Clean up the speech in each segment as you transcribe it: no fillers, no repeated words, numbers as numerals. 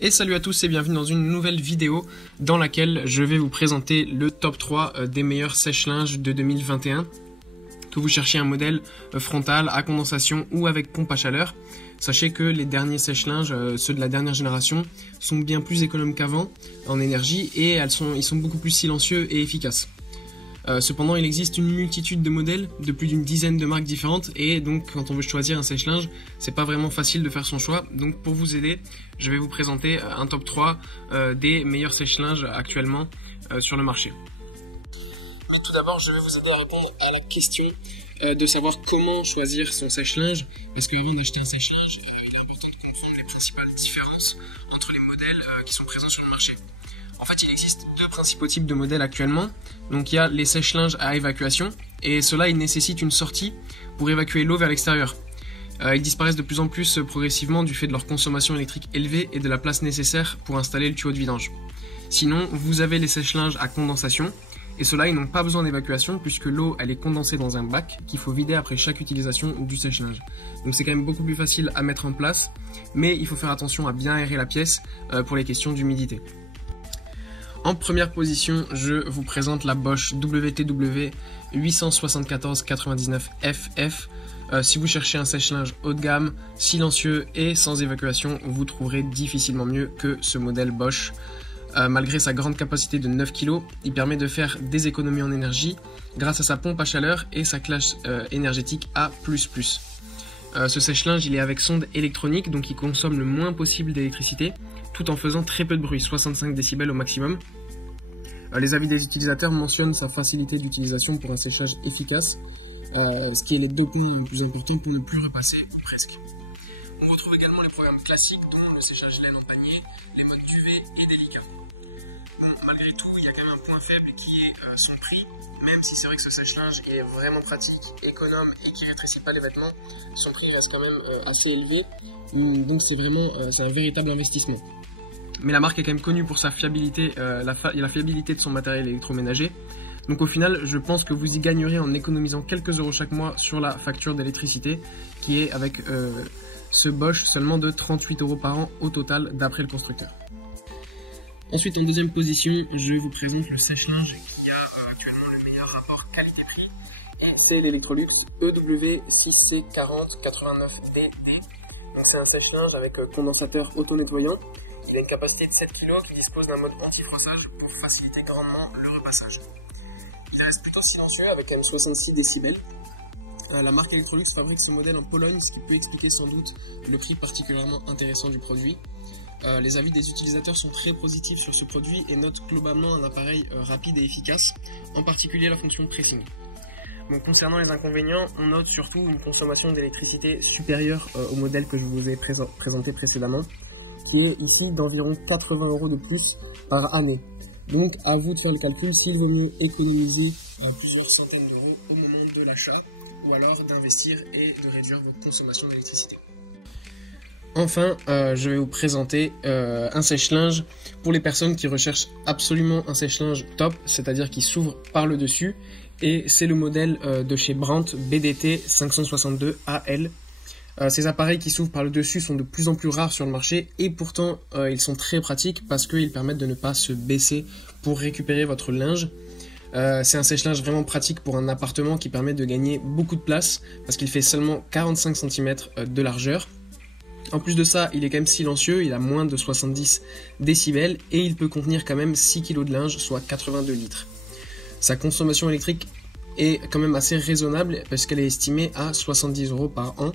Et salut à tous et bienvenue dans une nouvelle vidéo dans laquelle je vais vous présenter le top 3 des meilleurs sèche-linges de 2021. Que vous cherchiez un modèle frontal, à condensation ou avec pompe à chaleur, sachez que les derniers sèche-linges, ceux de la dernière génération, sont bien plus économes qu'avant en énergie et ils sont beaucoup plus silencieux et efficaces. Cependant, il existe une multitude de modèles de plus d'une dizaine de marques différentes et donc quand on veut choisir un sèche-linge, c'est pas vraiment facile de faire son choix. Donc pour vous aider, je vais vous présenter un top 3 des meilleurs sèche-linges actuellement sur le marché. Mais tout d'abord, je vais vous aider à répondre à la question de savoir comment choisir son sèche-linge, parce qu'avant d'acheter un sèche-linge, il est important de comprendre les principales différences entre les modèles qui sont présents sur le marché. En fait, il existe deux principaux types de modèles actuellement. Donc il y a les sèche-linges à évacuation, et cela il nécessite une sortie pour évacuer l'eau vers l'extérieur. Ils disparaissent de plus en plus progressivement du fait de leur consommation électrique élevée et de la place nécessaire pour installer le tuyau de vidange. Sinon, vous avez les sèche-linges à condensation, et ceux-là ils n'ont pas besoin d'évacuation puisque l'eau elle est condensée dans un bac qu'il faut vider après chaque utilisation du sèche-linge. Donc c'est quand même beaucoup plus facile à mettre en place, mais il faut faire attention à bien aérer la pièce pour les questions d'humidité. En première position, je vous présente la Bosch WTW 874-99FF. Si vous cherchez un sèche-linge haut de gamme, silencieux et sans évacuation, vous trouverez difficilement mieux que ce modèle Bosch. Malgré sa grande capacité de 9 kg, il permet de faire des économies en énergie grâce à sa pompe à chaleur et sa classe énergétique A++. Ce sèche-linge il est avec sonde électronique, donc il consomme le moins possible d'électricité tout en faisant très peu de bruit, 65 décibels au maximum. Les avis des utilisateurs mentionnent sa facilité d'utilisation pour un séchage efficace, ce qui est les deux points les plus importants pour ne plus repasser presque. On retrouve également les programmes classiques dont le séchage laine en panier, les modes duvet et délicat. Bon, malgré tout, il y a quand même un point faible qui est son prix, même si c'est vrai que ce sèche-linge est vraiment pratique, économe et qui ne rétrécit pas les vêtements, son prix reste quand même assez élevé, donc c'est un véritable investissement. Mais la marque est quand même connue pour sa fiabilité, la fiabilité de son matériel électroménager. Donc au final, je pense que vous y gagnerez en économisant quelques euros chaque mois sur la facture d'électricité, qui est avec ce Bosch seulement de 38 euros par an au total d'après le constructeur. Ensuite, en deuxième position, je vous présente le sèche-linge qui a actuellement le meilleur rapport qualité-prix, et c'est l'Electrolux EW6C4089DD. Donc c'est un sèche-linge avec condensateur auto-nettoyant. Il a une capacité de 7 kg qui dispose d'un mode anti-froissage pour faciliter grandement le repassage. Il reste plutôt silencieux avec quand même 66 décibels. La marque Electrolux fabrique ce modèle en Pologne, ce qui peut expliquer sans doute le prix particulièrement intéressant du produit. Les avis des utilisateurs sont très positifs sur ce produit et notent globalement un appareil rapide et efficace, en particulier la fonction de pressing. Donc, concernant les inconvénients, on note surtout une consommation d'électricité supérieure au modèle que je vous ai présenté précédemment, qui est ici d'environ 80 euros de plus par année. Donc à vous de faire le calcul s'il vaut mieux économiser plusieurs centaines d'euros au moment de l'achat ou alors d'investir et de réduire votre consommation d'électricité. Enfin, je vais vous présenter un sèche-linge pour les personnes qui recherchent absolument un sèche-linge top, c'est-à-dire qui s'ouvre par le dessus, et c'est le modèle de chez Brandt BDT 562 AL. Ces appareils qui s'ouvrent par le dessus sont de plus en plus rares sur le marché et pourtant ils sont très pratiques parce qu'ils permettent de ne pas se baisser pour récupérer votre linge. C'est un sèche-linge vraiment pratique pour un appartement qui permet de gagner beaucoup de place parce qu'il fait seulement 45 cm de largeur. En plus de ça, il est quand même silencieux, il a moins de 70 décibels et il peut contenir quand même 6 kg de linge, soit 82 litres. Sa consommation électrique est quand même assez raisonnable parce qu'elle est estimée à 70 euros par an.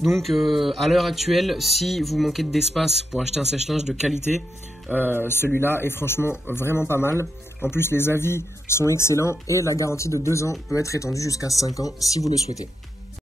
Donc à l'heure actuelle, si vous manquez d'espace pour acheter un sèche-linge de qualité, celui-là est franchement vraiment pas mal. En plus les avis sont excellents et la garantie de 2 ans peut être étendue jusqu'à 5 ans si vous le souhaitez.